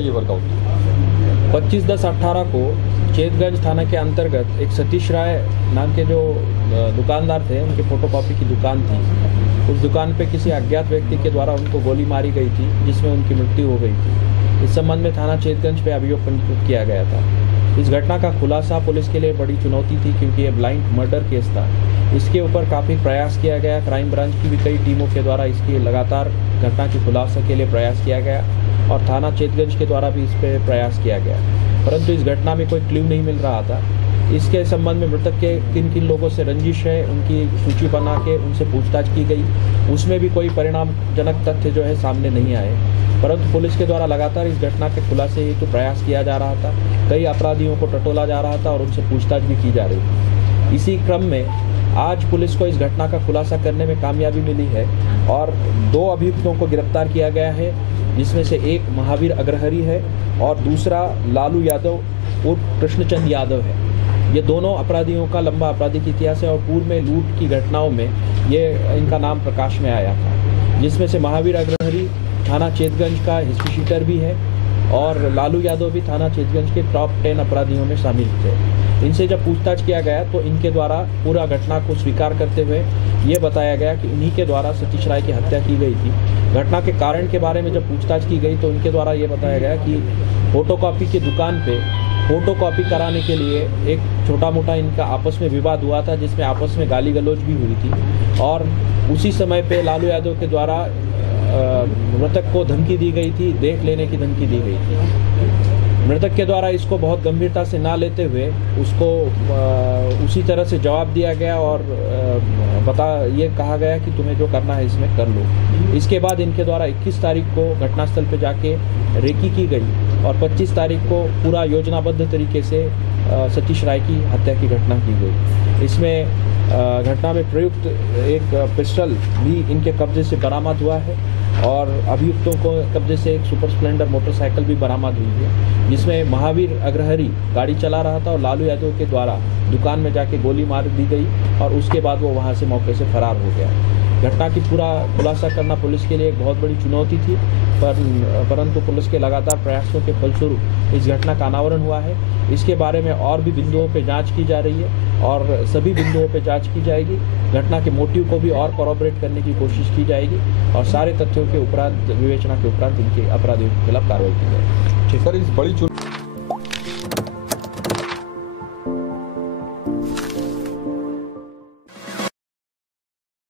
ये वर्कआउट 25/10/18 को चेतगंज थाना के अंतर्गत एक सतीश राय नाम के जो दुकानदार थे, उनकी फोटोकॉपी की दुकान थी। उस दुकान पे किसी अज्ञात व्यक्ति के द्वारा उनको गोली मारी गई थी, जिसमें उनकी मृत्यु हो गई थी। इस संबंध में थाना चेतगंज पे अभियोग पंजीकृत किया गया था। इस घटना का खुलासा पुलिस के लिए बड़ी चुनौती थी, क्योंकि ये ब्लाइंड मर्डर केस था। इसके ऊपर काफ़ी प्रयास किया गया। क्राइम ब्रांच की भी कई टीमों के द्वारा इसकी लगातार घटना के खुलासे के लिए प्रयास किया गया और थाना चेतगंज के द्वारा भी इस पर प्रयास किया गया, परंतु इस घटना में कोई क्लू नहीं मिल रहा था। इसके संबंध में मृतक के किन किन लोगों से रंजिश है, उनकी सूची बना के उनसे पूछताछ की गई। उसमें भी कोई परिणामजनक तथ्य जो है सामने नहीं आए, परंतु पुलिस के द्वारा लगातार इस घटना के खुलासे हेतु प्रयास किया जा रहा था। कई अपराधियों को टटोला जा रहा था और उनसे पूछताछ भी की जा रही थी। इसी क्रम में आज पुलिस को इस घटना का खुलासा करने में कामयाबी मिली है और 2 अभियुक्तों को गिरफ्तार किया गया है, जिसमें से एक महावीर अग्रहरी है और दूसरा लालू यादव उर्फ कृष्णचंद यादव है। ये दोनों अपराधियों का लंबा आपराधिक इतिहास है और पूर्व में लूट की घटनाओं में ये इनका नाम प्रकाश में आया था, जिसमें से महावीर अग्रहरी थाना चेतगंज का हिस्ट्री शीटर भी है और लालू यादव भी थाना चेतगंज के टॉप 10 अपराधियों में शामिल थे। इनसे जब पूछताछ किया गया तो इनके द्वारा पूरा घटना को स्वीकार करते हुए ये बताया गया कि इन्हीं के द्वारा सतीश राय की हत्या की गई थी। घटना के कारण के बारे में जब पूछताछ की गई तो इनके द्वारा ये बताया गया कि फोटोकॉपी की दुकान पे फोटोकॉपी कराने के लिए एक छोटा मोटा इनका आपस में विवाद हुआ था, जिसमें आपस में गाली गलौज भी हुई थी और उसी समय पे लालू यादव के द्वारा मृतक को धमकी दी गई थी, देख लेने की धमकी दी गई थी। मृतक के द्वारा इसको बहुत गंभीरता से ना लेते हुए उसको उसी तरह से जवाब दिया गया और ये कहा गया कि तुम्हें जो करना है इसमें कर लो। इसके बाद इनके द्वारा 21 तारीख को घटनास्थल पर जाके रेकी की गई और 25 तारीख को पूरा योजनाबद्ध तरीके से सतीश राय की हत्या की घटना की गई। इसमें घटना में प्रयुक्त एक पिस्टल भी इनके कब्जे से बरामद हुआ है और अभियुक्तों को कब्जे से एक सुपर स्प्लेंडर मोटरसाइकिल भी बरामद हुई है, जिसमें महावीर अग्रहरी गाड़ी चला रहा था और लालू यादव के द्वारा दुकान में जाके गोली मार दी गई और उसके बाद वो वहाँ से मौके से फरार हो गया। घटना की पूरा खुलासा करना पुलिस के लिए एक बहुत बड़ी चुनौती थी, परंतु पुलिस के लगातार प्रयासों के फलस्वरूप इस घटना का अनावरण हुआ है। इसके बारे में और भी बिंदुओं पे जांच की जा रही है और सभी बिंदुओं पे जांच की जाएगी। घटना के मोटिव को भी और कॉरपोरेट करने की कोशिश की जाएगी और सारे तथ्यों के उपरांत विवेचना के उपरांत इनके अपराधियों के खिलाफ कार्रवाई की जाएगी। सर, इस बड़ी